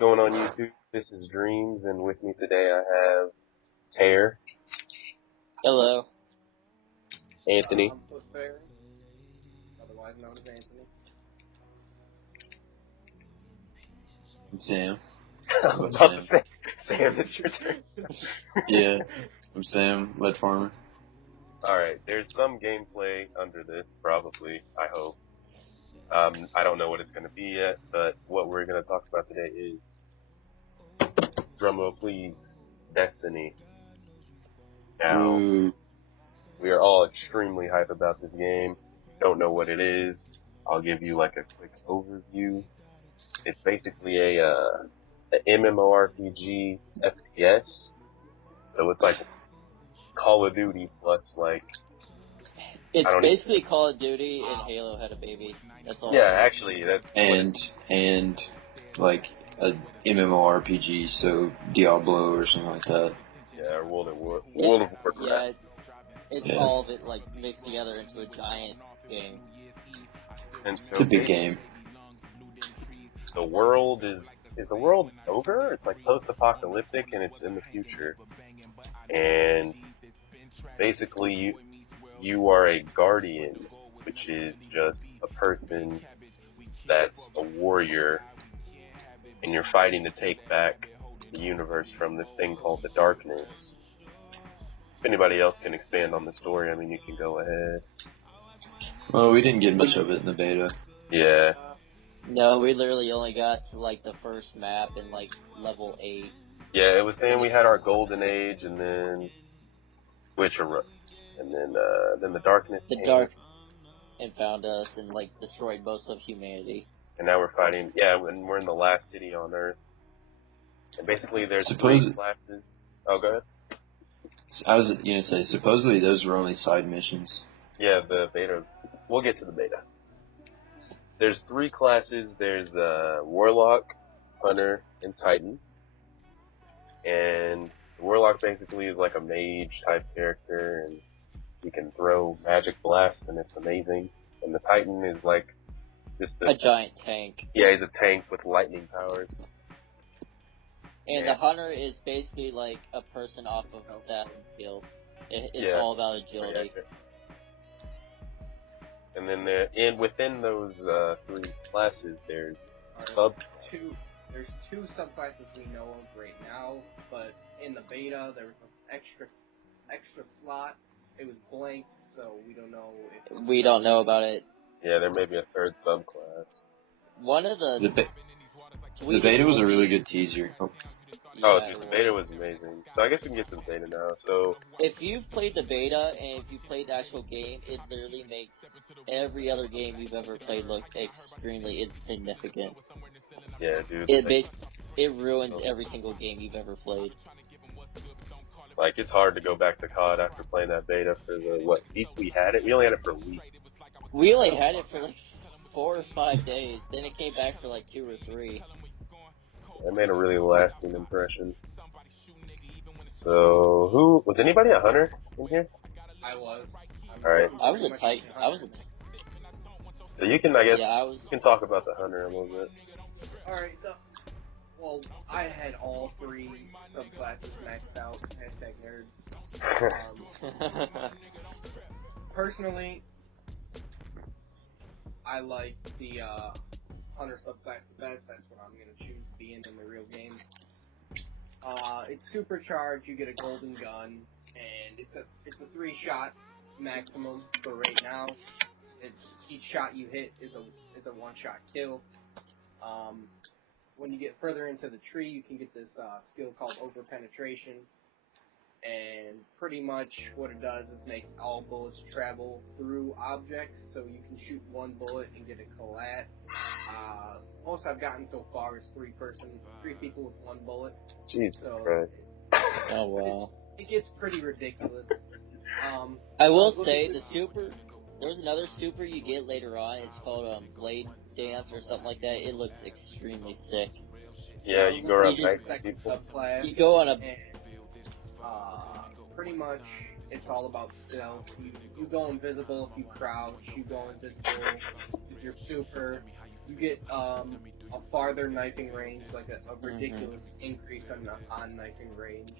Going on YouTube? This is Dreams, and with me today I have Terr, Hello. Anthony, Pussberry, otherwise known as Anthony. I'm Sam. I was about to say, Sam, it's your turn. Yeah, I'm Sam, lead farmer. Alright, there's some gameplay under this, probably, I hope. I don't know what it's going to be yet, but what we're going to talk about today is, drumroll please, Destiny. Now, Ooh. we are all extremely hype about this game. Don't know what it is. I'll give you like a quick overview. It's basically a MMORPG FPS. So it's like Call of Duty plus like It's basically Call of Duty and Halo had a baby. That's all. Yeah, actually that's And like a MMORPG, so Diablo or something like that. Yeah, or World of Warcraft. Yeah, it's all of it like mixed together into a giant game. And so it's a big game. The world is the world over? It's like post-apocalyptic and it's in the future. And basically you are a guardian, which is just a person that's a warrior, and you're fighting to take back the universe from this thing called the darkness. If anybody else can expand on the story, I mean, you can go ahead. Well, we didn't get much of it in the beta. Yeah. No, we literally only got to like the first map in like level 8. Yeah, it was saying we had our golden age, and then and then the darkness came. Dark and found us and like destroyed most of humanity. And now we're fighting. Yeah, and we're in the last city on Earth. And basically, there's 3 classes. Oh, go ahead. I was gonna say, supposedly those were only side missions. Yeah, the beta. We'll get to the beta. There's 3 classes. There's Warlock, Hunter, and Titan. And the Warlock basically is like a mage type character, and he can throw magic blasts, and it's amazing. And the Titan is like just a giant tank. Yeah, he's a tank with lightning powers. And the Hunter is basically like a person off of Assassin's Guild. It's all about agility. And then within those 3 classes, there's There's 2 subclasses we know of right now, but in the beta there was an extra slot. It was blank, so we don't know if we don't know about it. Yeah, there may be a 3rd subclass. One of the beta was a really good teaser. Dude, the beta was amazing. So I guess we can get to the beta now. So if you've played the beta and if you played the actual game, it literally makes every other game you've ever played look extremely insignificant. Yeah, dude. It ruins every single game you've ever played. Like, it's hard to go back to COD after playing that beta for the week we had it. We only had it for a week. We only had it for like 4 or 5 days. Then it came back for like 2 or 3. It made a really lasting impression. So, who was anybody a Hunter in here? I was. Alright. I was a Titan. So you can, I guess, you can talk about the Hunter a little bit. Alright, well, I had all 3 subclasses maxed out. #nerd. Personally, I like the Hunter subclass the best. That's what I'm gonna choose to be in the real game. It's supercharged. You get a golden gun, and it's a 3-shot maximum for right now. Each shot you hit is a 1-shot kill. When you get further into the tree, you can get this skill called over penetration, and pretty much what it does is makes all bullets travel through objects, so you can shoot 1 bullet and get a collat. Most I've gotten so far is 3 people with 1 bullet. Jesus Christ. Oh wow. It gets pretty ridiculous. I will say there's another super you get later on. It's called Blade Dance or something like that. It looks extremely sick. Yeah, you go around subclass. You go on a. Pretty much, it's all about stealth. You go invisible if you crouch. You go invisible if you're super. You get farther knifing range, like a ridiculous increase on knifing range.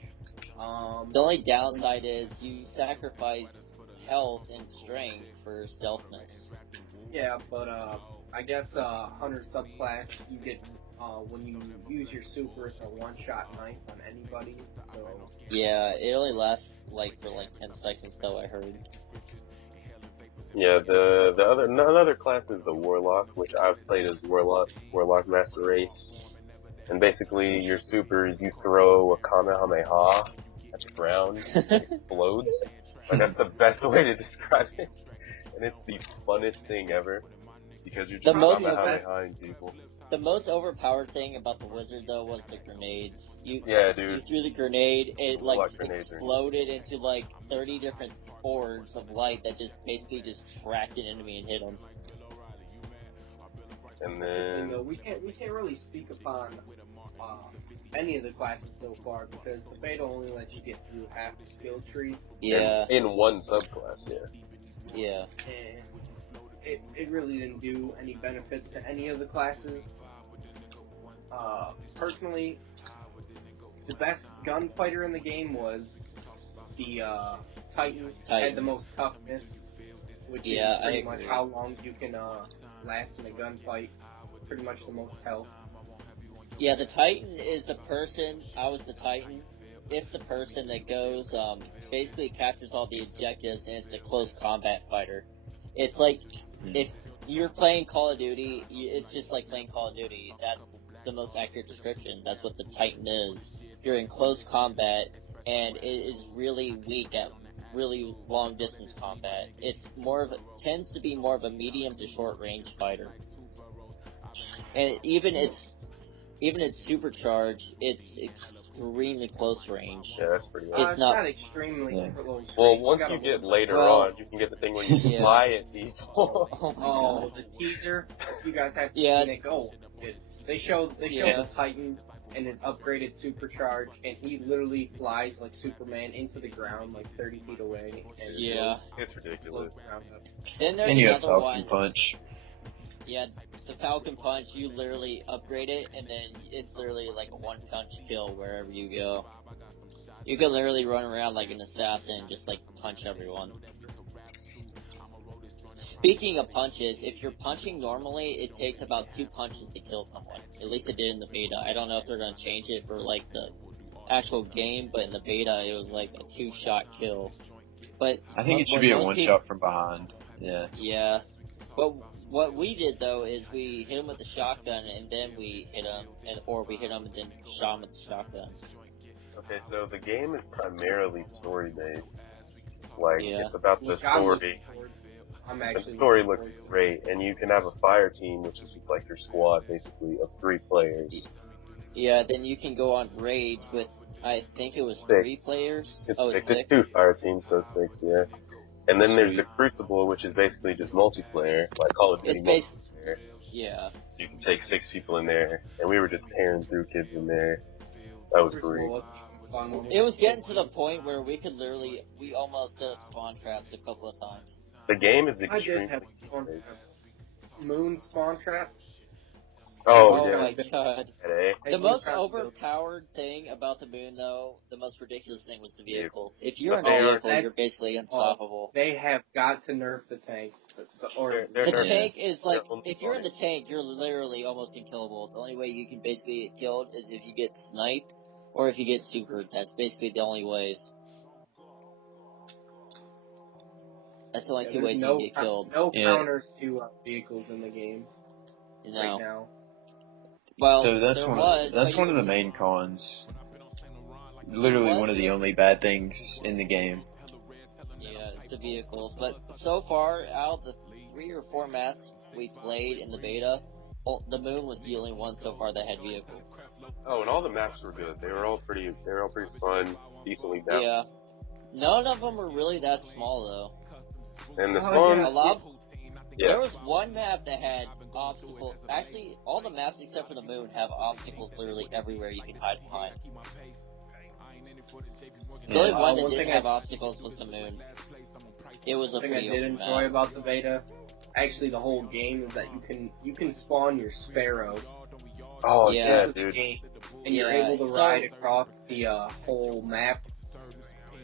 The only downside is you sacrifice health and strength for stealthness. Yeah, but I guess Hunter subclass you get when you use your super, it's a one-shot knife on anybody. So Yeah, it only lasts for 10 seconds though, I heard. Yeah, another class is the Warlock, which I've played as Warlock Master Race. And basically your super is you throw a Kamehameha at the ground and it explodes. Like that's the best way to describe it. And it's the funnest thing ever. Because you're just Kamehamehaing people. The most overpowered thing about the wizard though was the grenades. Yeah, dude. You threw the grenade, it exploded into 30 different orbs of light that just basically just tracked an enemy and hit them. And then we can't really speak upon any of the classes so far because the beta only lets you get through half the skill tree. Yeah. In one subclass, yeah. Yeah. And it really didn't do any benefits to any of the classes. Personally, the best gunfighter in the game was the Titan. Had the most toughness, which is pretty much how long you can last in a gunfight. Pretty much the most health. Yeah, the Titan is the person. I was the Titan. It's the person that goes, basically captures all the objectives, and it's the close combat fighter. It's like if you're playing Call of Duty, it's just like playing Call of Duty. That's the most accurate description. That's what the Titan is. You're in close combat, and it is really weak at really long distance combat. It's tends to be more of a medium to short range fighter. And even its supercharge, it's extremely close range. Yeah, that's pretty good. It's not extremely close range. Well, once you get later on, you can get the thing where you fly at people. Oh, the teaser. You guys have to see it go. They showed the Titan and his upgraded supercharge, and he literally flies like Superman into the ground, 30 feet away. And it's ridiculous. Then there's and you another have one. Falcon Punch. Yeah, the Falcon Punch, you literally upgrade it, and then it's literally like a one-punch kill wherever you go. You can literally run around like an assassin and just punch everyone. Speaking of punches, if you're punching normally, it takes about 2 punches to kill someone. At least it did in the beta. I don't know if they're gonna change it for the actual game, but in the beta it was like a 2-shot kill. But I think it should be a 1-shot from behind. Yeah. Yeah. But what we did though is we hit him with the shotgun and then we hit him, or we hit him and then shot him with the shotgun. Okay, so the game is primarily story based. It's about the story. The story looks great, and you can have a fire team, which is just like your squad, basically, of 3 players. Yeah, then you can go on raids with, I think it was 3 players. It's 6. It's 2 fire teams, so 6, yeah. And then there's the Crucible, which is basically just multiplayer, like Call of Duty multiplayer. Yeah. You can take 6 people in there, and we were just tearing through kids in there. That was great. It was getting to the point where we almost set up spawn traps a couple of times. The game is extremely Moon spawn trap. Oh yeah. My god. The most overpowered thing about the Moon, though, the most ridiculous thing was the vehicles. If you're in a vehicle, you're basically unstoppable. They have got to nerf the tank. The tank is if you're in the tank, you're literally almost unkillable. The only way you can basically get killed is if you get sniped, or if you get supered. That's basically the only ways. That's the only 2 ways you can get killed. No counters to vehicles in the game. No. Right now. Well, so that's one of the main cons. Literally one of the only bad things in the game. Yeah, it's the vehicles. But so far, out of the 3 or 4 maps we played in the beta, the Moon was the only one so far that had vehicles. Oh, and all the maps were good. They were all pretty fun, decently balanced. Yeah. None of them were really that small though. And the spawns. There was one map that had obstacles. Actually, all the maps except for the Moon have obstacles literally everywhere you can hide behind. The only one that didn't have obstacles was the Moon. It was a thing I did enjoy about the beta, actually the whole game, is that you can spawn your Sparrow Oh Yeah. yeah, dude. And you're Yeah, able to so- ride across the whole map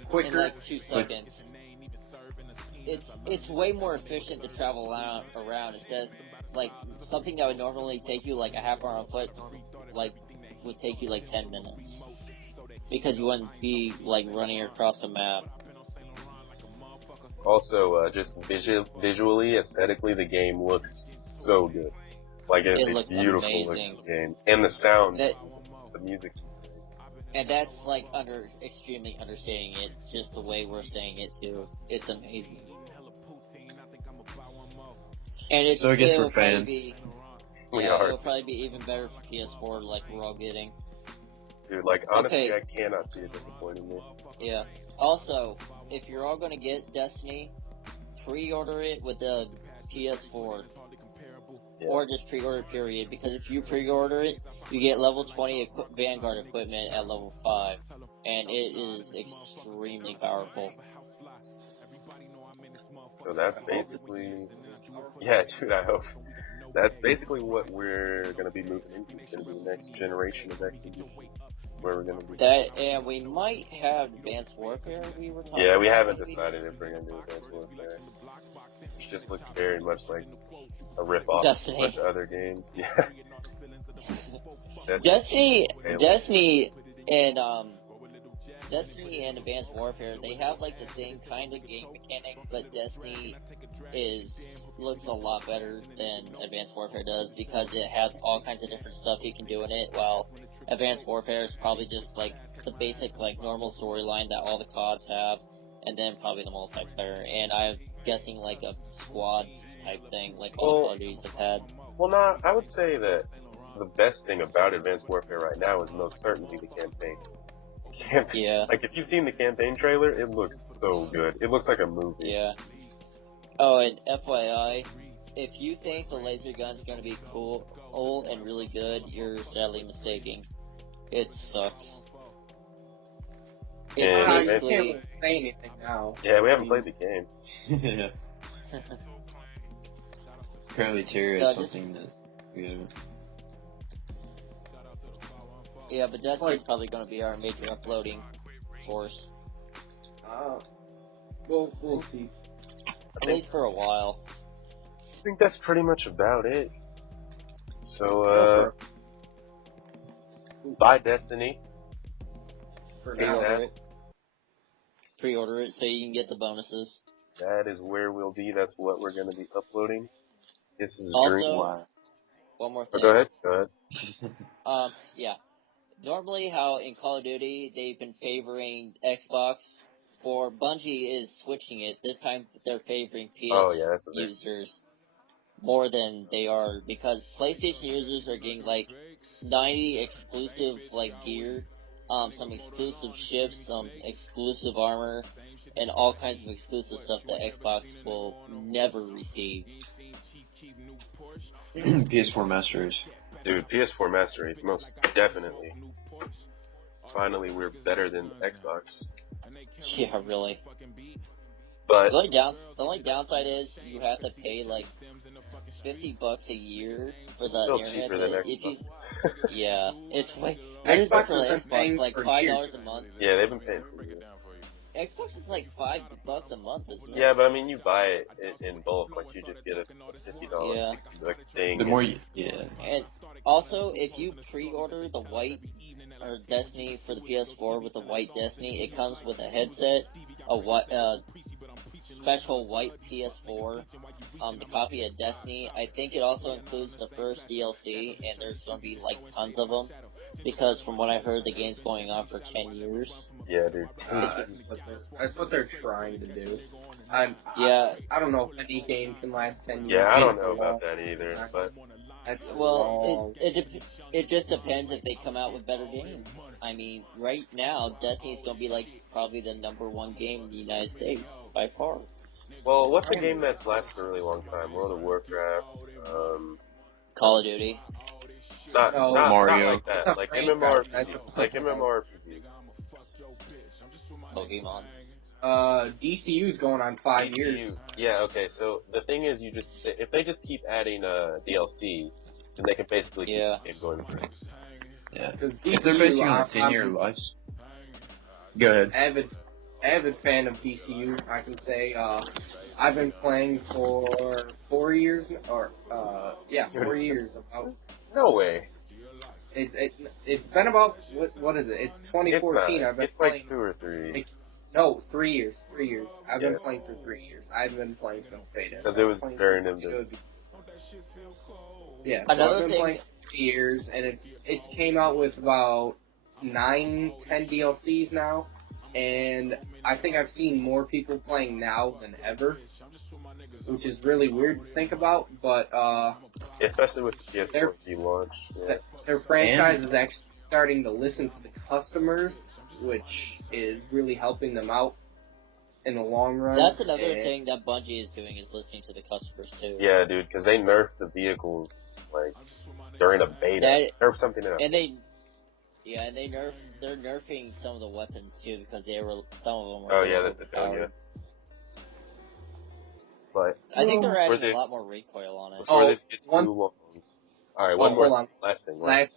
in quicker. like 2 seconds. It's way more efficient to travel around. It says like something that would normally take you like a half hour on foot, like would take you like 10 minutes because you wouldn't be like running across the map. Also, just visually, aesthetically, the game looks so good. Like It it's looks beautiful amazing. looking game, and the sound, That the music. and that's like extremely understating it. Just the way we're saying it too. It's amazing. And it's So I guess it'll we're probably fans. be We yeah, are, it'll probably be even better for PS4 like we're all getting. dude. Like honestly, Okay. I cannot see it disappointing me. Yeah. Also, if you're all gonna get Destiny, pre-order it with the PS4. Yeah. Or just pre-order period, because if you pre-order it, you get level 20 Vanguard equipment at level 5, and it is extremely powerful. So that's basically, yeah, dude. I hope that's basically what we're gonna be moving into. It's gonna be the next generation of xMvP. That's where we're gonna be. That, and we might have Advanced Warfare we were talking Yeah, we about, haven't maybe? decided if we're gonna do Advanced Warfare. It just looks very much like a rip-off Destiny. of a bunch of other games. Yeah. Destiny Halo. Destiny and Advanced Warfare, they have like the same kind of game mechanics, but Destiny looks a lot better than Advanced Warfare does because it has all kinds of different stuff you can do in it, while Advanced Warfare is probably just like the basic like normal storyline that all the CODs have, and then probably the multiplayer, and I'm guessing like a squads type thing, like all the Call of Duties have had. Well, nah, I would say that the best thing about Advanced Warfare right now is most certainly the campaign. Yeah. Like, if you've seen the campaign trailer, it looks so good. It looks like a movie. Yeah. Oh, and FYI, if you think the laser gun's gonna be cool and really good, you're sadly mistaken. It sucks. And You It's can't basically... really say anything now. Yeah, we haven't played the game. Yeah. Apparently Terr No, is just- something that we haven't. Yeah, but Destiny's probably gonna be our major uploading source. We'll see. At least for a while. I think that's pretty much about it. So, buy Destiny. For Yeah. now. Pre-order it. Pre-order it so you can get the bonuses. That is where we'll be. That's what we're going to be uploading. This is Also- Dreams. One more Oh, thing. go ahead. Go ahead. Yeah. Normally how in Call of Duty they've been favoring Xbox, for Bungie is switching it. This time they're favoring PS Oh, yeah, that's a big... users more than they are, because PlayStation users are getting like 90 exclusive like gear, some exclusive ships, some exclusive armor, and all kinds of exclusive stuff that Xbox will never receive. PS4 Master Race. Dude, PS4 Master Race, most definitely. Finally, we're better than Xbox. Yeah, really. But, The only downside is you have to pay like $50 a year for the still internet. cheaper than but if you, Xbox. yeah, it's way. What is it Xbox for has been paying Xbox? Like for $5 a month. Yeah, they've been paying for years. Xbox is like $5 a month, isn't it? Yeah, but I mean, you buy it in bulk. Like, you just get a $50 Yeah. like, thing. The more you, yeah. And also, if you pre-order the white or Destiny for the PS4 with the white Destiny, it comes with a headset, a special white PS4, the copy of Destiny. I think it also includes the first DLC, and there's gonna be like tons of them, because from what I heard, the game's going on for 10 years. Yeah, dude. That's what they're trying to do. Yeah. I don't know if any game can last 10 years. Yeah, I don't know about that either, but That's Well, it just depends if they come out with better games. I mean, right now, Destiny's gonna be like probably the #1 game in the United States by far. well, what's a game that's lasted a really long time? World of Warcraft, Call of Duty. not Mario. like that, That's a like franchise. MMORPGs, like MMORPGs. Pokemon. DCU's going on 5 years. Yeah, okay. So the thing is, if they just keep adding DLC, and they can basically keep Yeah. the game going forever. Yeah. Because If they're basing on a 10-year lives. Go ahead. avid fan of DCU. I can say I've been playing for 4 years, or 4 years. About No way. it's been about what is it? It's 2014. I've been It's playing. like 2 or 3. No, 3 years. 3 years. I've Yeah. been playing for 3 years. I've been playing since beta. Because it was during them. Yeah, so Another I've been thing- playing for 3 years, and it came out with about 9, 10 DLCs now, and I think I've seen more people playing now than ever, which is really weird to think about, but Especially with the PS4 launch. Yeah. their franchise is actually starting to listen to the customers, which is really helping them out in the long run. That's another thing that Bungie is doing, is listening to the customers too. Yeah, dude, because they nerfed the vehicles like during a beta. Nerfed something in a And they're nerfing some of the weapons too, because some of them were. Oh yeah, that's the thing. Yeah. But I think they're adding this- a lot more recoil on it. before this gets too long. All right, one more. Hold on. Last thing. Last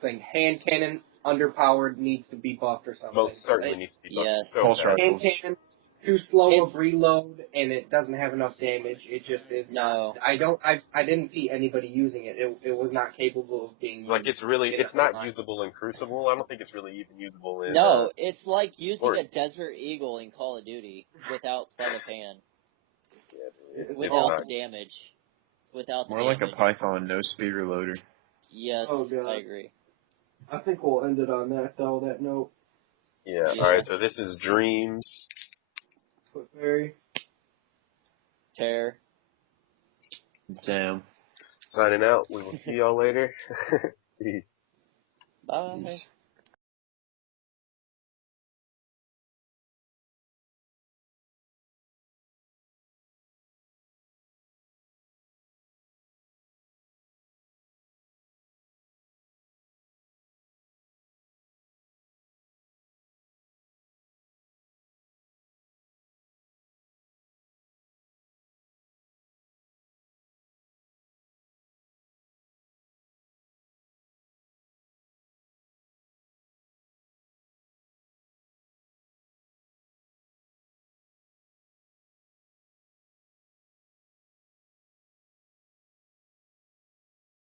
thing. Hand cannon underpowered, needs to be buffed or something. Most certainly needs to be buffed. Yes. So Pulse bad. rifles. Hand cannon, too slow of It's- reload, and it doesn't have enough damage. It just is No. not. I didn't see anybody using it. It was not capable of being used. Like it's not usable in Crucible. I don't think it's really even usable in. No, it's like using Sport. a Desert Eagle in Call of Duty without sleight of hand, Yeah, dude, it's without not. the damage, without the More like a damage. Python, no speed reloader. Yes, Oh, God. I agree. I think we'll end it on that though. That note. Yeah. Yeah. All right. So this is Dreams. But very. Terr. And Sam. Signing out. We will see y'all later. Bye.